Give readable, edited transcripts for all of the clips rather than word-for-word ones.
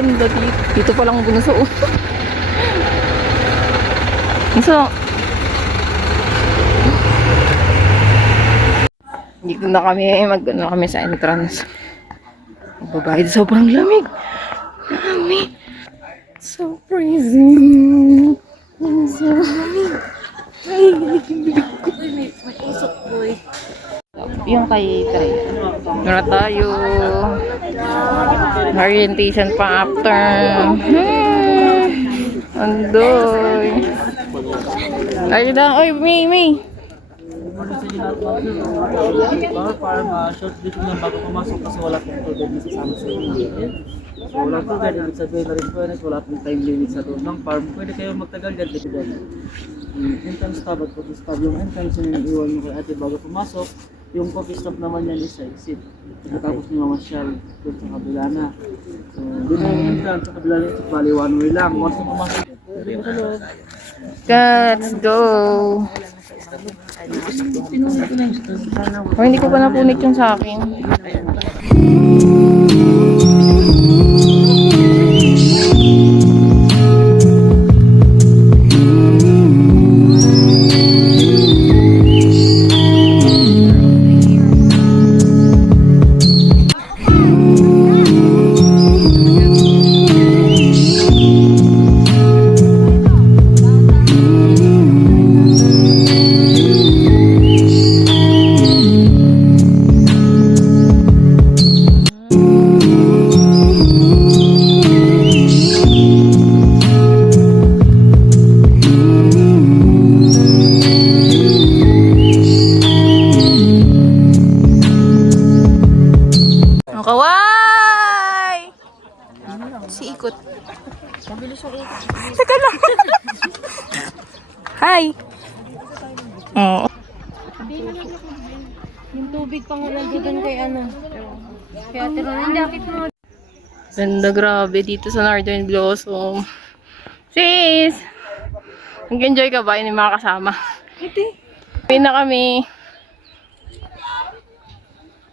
ganda dito. Dito pa lang bunso. So, dito na kami, mag-ano kami sa entrance. Magbabayad, sobrang lamig. Lamig. So freezing. So lamig. Ay, ginigibig ko. May usok, boy. Yung kay Trey. Mura tayo. Orientation pa after. Andoy. Ay, lang. Oy, May. Para ma-short dito lang bago pumasok kasi wala pong tour guide na sasama sa inyo. So wala tour guide, ibig sabihin na rin po yan, wala pong time limit sa doon ng farm. Pwede kayo magtagal dyan, dito dyan. Entrance tab at coffee stop. Yung entrance yung iwan mo kay ate bago pumasok. Yung coffee stop naman yan is sa exit. Tapos nyo mamasyal doon sa kabila na. So doon yung entrance sa kabila na ito, bali one way lang. Once na pumasok, pwede mo sa loob. Let's go. Oh, hindi ko pa napunit yung sa akin. Ang kaway! Si ikot. Mabilis yung ikot. Teka lang. Hi! Oo. Yung tubig pang nandun kay ano. Kaya tira yung jacket mo. Ganda, grabe dito sa Northern Blossom. Sis! Nag-enjoy ka ba? Yun yung mga kasama. Hindi. Uwi na kami.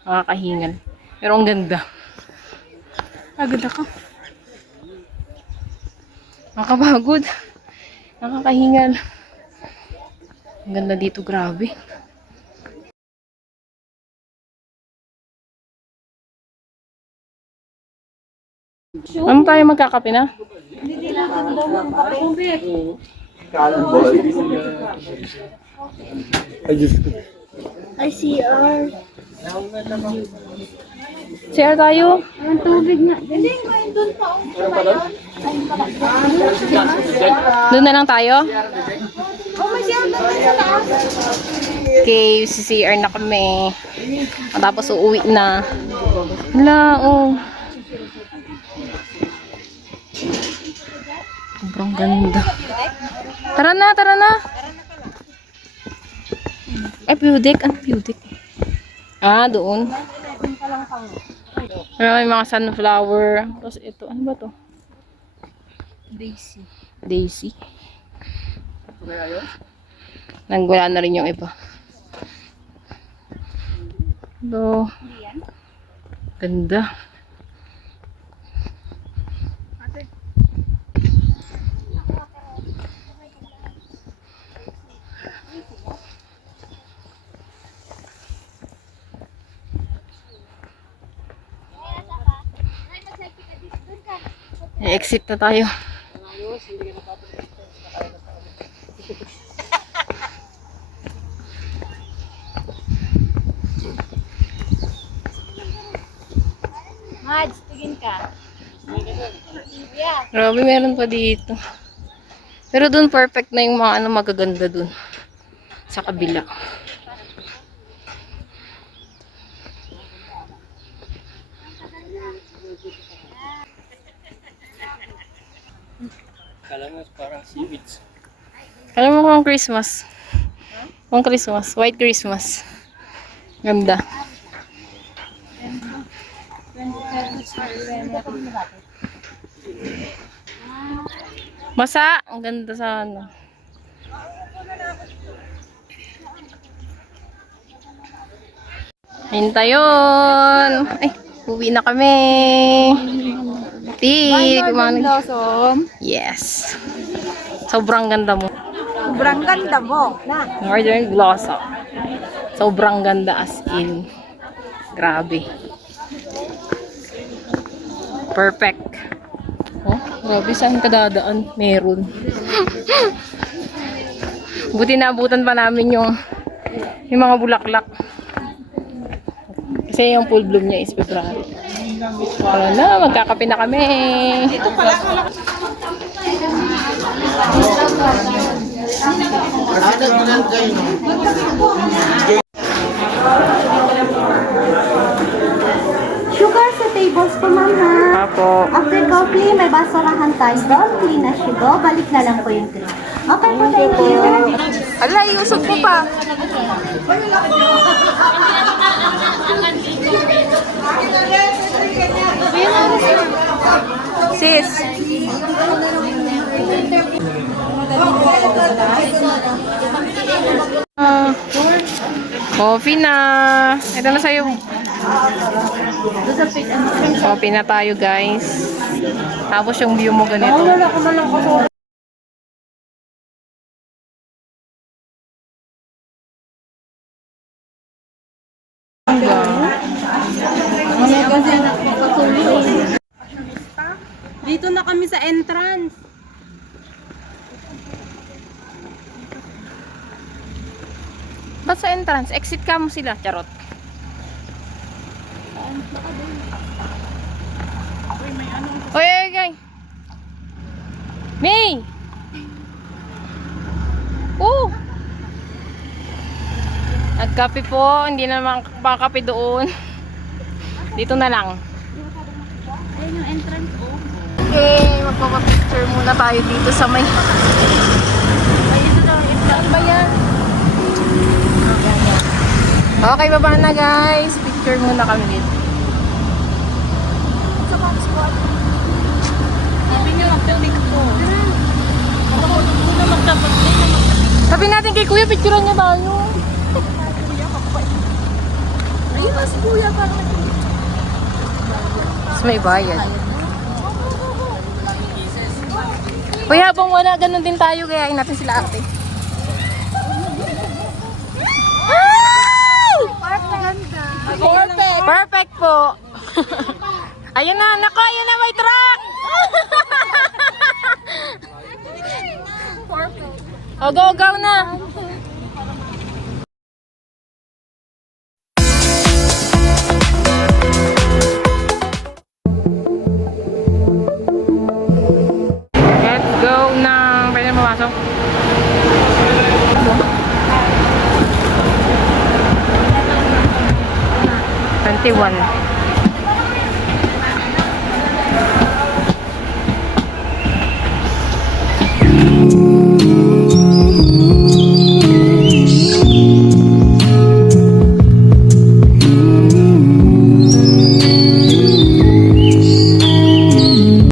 Makakahingal. Pero ang ganda. Agad ako. Nakapagod. Nakakahingal. Ang ganda dito, grabe. Ano tayo magkakape na? Ay, CR. Share tayo. Ang tubig na. Hindi, ngayon doon pa. Doon na lang tayo. Oh, may CR doon sa taas. Okay, CCR na kami. Tapos uuwi na. Hala, oh. Sobrang ganda. Tara na, tara na. Ay, Pudik. Ano Pudik? Ah, doon. May mga sunflower. Tapos ito, ano ba to? Daisy. Daisy. Nagwala na rin yung iba. Hello. Ganda. I-exit na tayo. Mads, tingin ka. Yeah. Grabe, meron pa dito. Pero dun perfect na yung mga ano magaganda dun. Sa kabila. Kala mo parang seaweeds. Alam mo kung Christmas. Kung Christmas. White Christmas. Ganda. Masa, ang ganda sa ano. Hintayon. Ay, uwi na kami. Tea, good morning. Blossom. Yes. Sobrang ganda mo. Sobrang ganda mo. Na. Northern Blossom. Sobrang ganda as in. Grabe. Perfect. Oh, grabe, saan ka dadaan? Meron. Buti naabutan pa namin yung mga bulaklak. Kasi yung full bloom niya is February. Wala na, magkakape na kami. Ito pala. Sugar sa tables po, ma'am, ha? Apo. After coffee, may basurahan tayo doon. Clean as you go. Balik na lang po yung cream. Okay po, thank you. Ala, iusog ko pa. Sis. Coffee na. Ito na sa'yo. Coffee na tayo, guys. Tapos yung view mo ganito. Dito na kami sa entrance. Ba't sa entrance? Exit ka mo sila, charot. Oy, oy, oy. May! Oh! Nagkape po, hindi na makakape doon. Dito na lang. Ayun yung entrance, oh. Okay, magpapapicture muna tayo dito sa may... Ay, ito daw, Saan ba yan? Okay, baba na guys. Picture muna kami dito. Sabi niyo, magpapicture. Sabi natin kay Kuya, picturean niya tayo. Ayun na si Kuya, parang Mas may bayad. Uy, habang wala, ganun din tayo. Gayain natin sila ate. Perfect. Perfect po. Ayun na, nako, ayun na, may truck. O, go, go na. Let's go na. Pwede mamasok. $21.